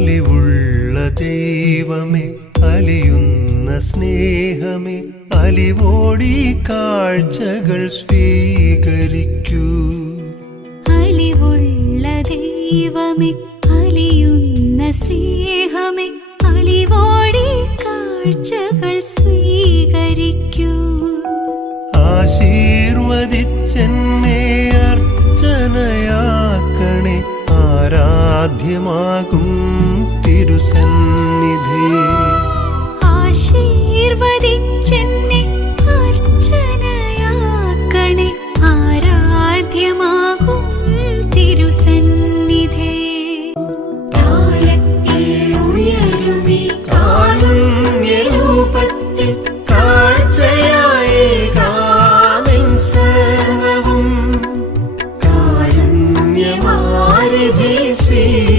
അലിവുള്ള ദൈവമേ, അലിയുന്ന സ്നേഹമേ, അലിവോടി കാഴ്ചകൾ സ്വീകരിക്കൂ. അലിവുള്ള ദൈവമേ, അലിയുന്ന സ്നേഹമേ, അലിവോടി കാഴ്ചകൾ സ്വീകരിക്കൂ. ആശീർവദിച്ചെന്നെ അർച്ചനയാക്കണേ, ആരാധ്യമാകും തിരുസന്നിധി. ആശീർവദിച്ചെന്നെ അർച്ചനയാക്കണേ, ആരാധ്യമാകും തിരുസന്നിധി. താളത്തിൽ ഉയരുമീ കാരുണ്യരൂപത്തിൽ കാഴ്ചയായേകാമെൻ സർവ്വവും. കാരുണ്യമാരിധി സ്വീകരിക്കൂ.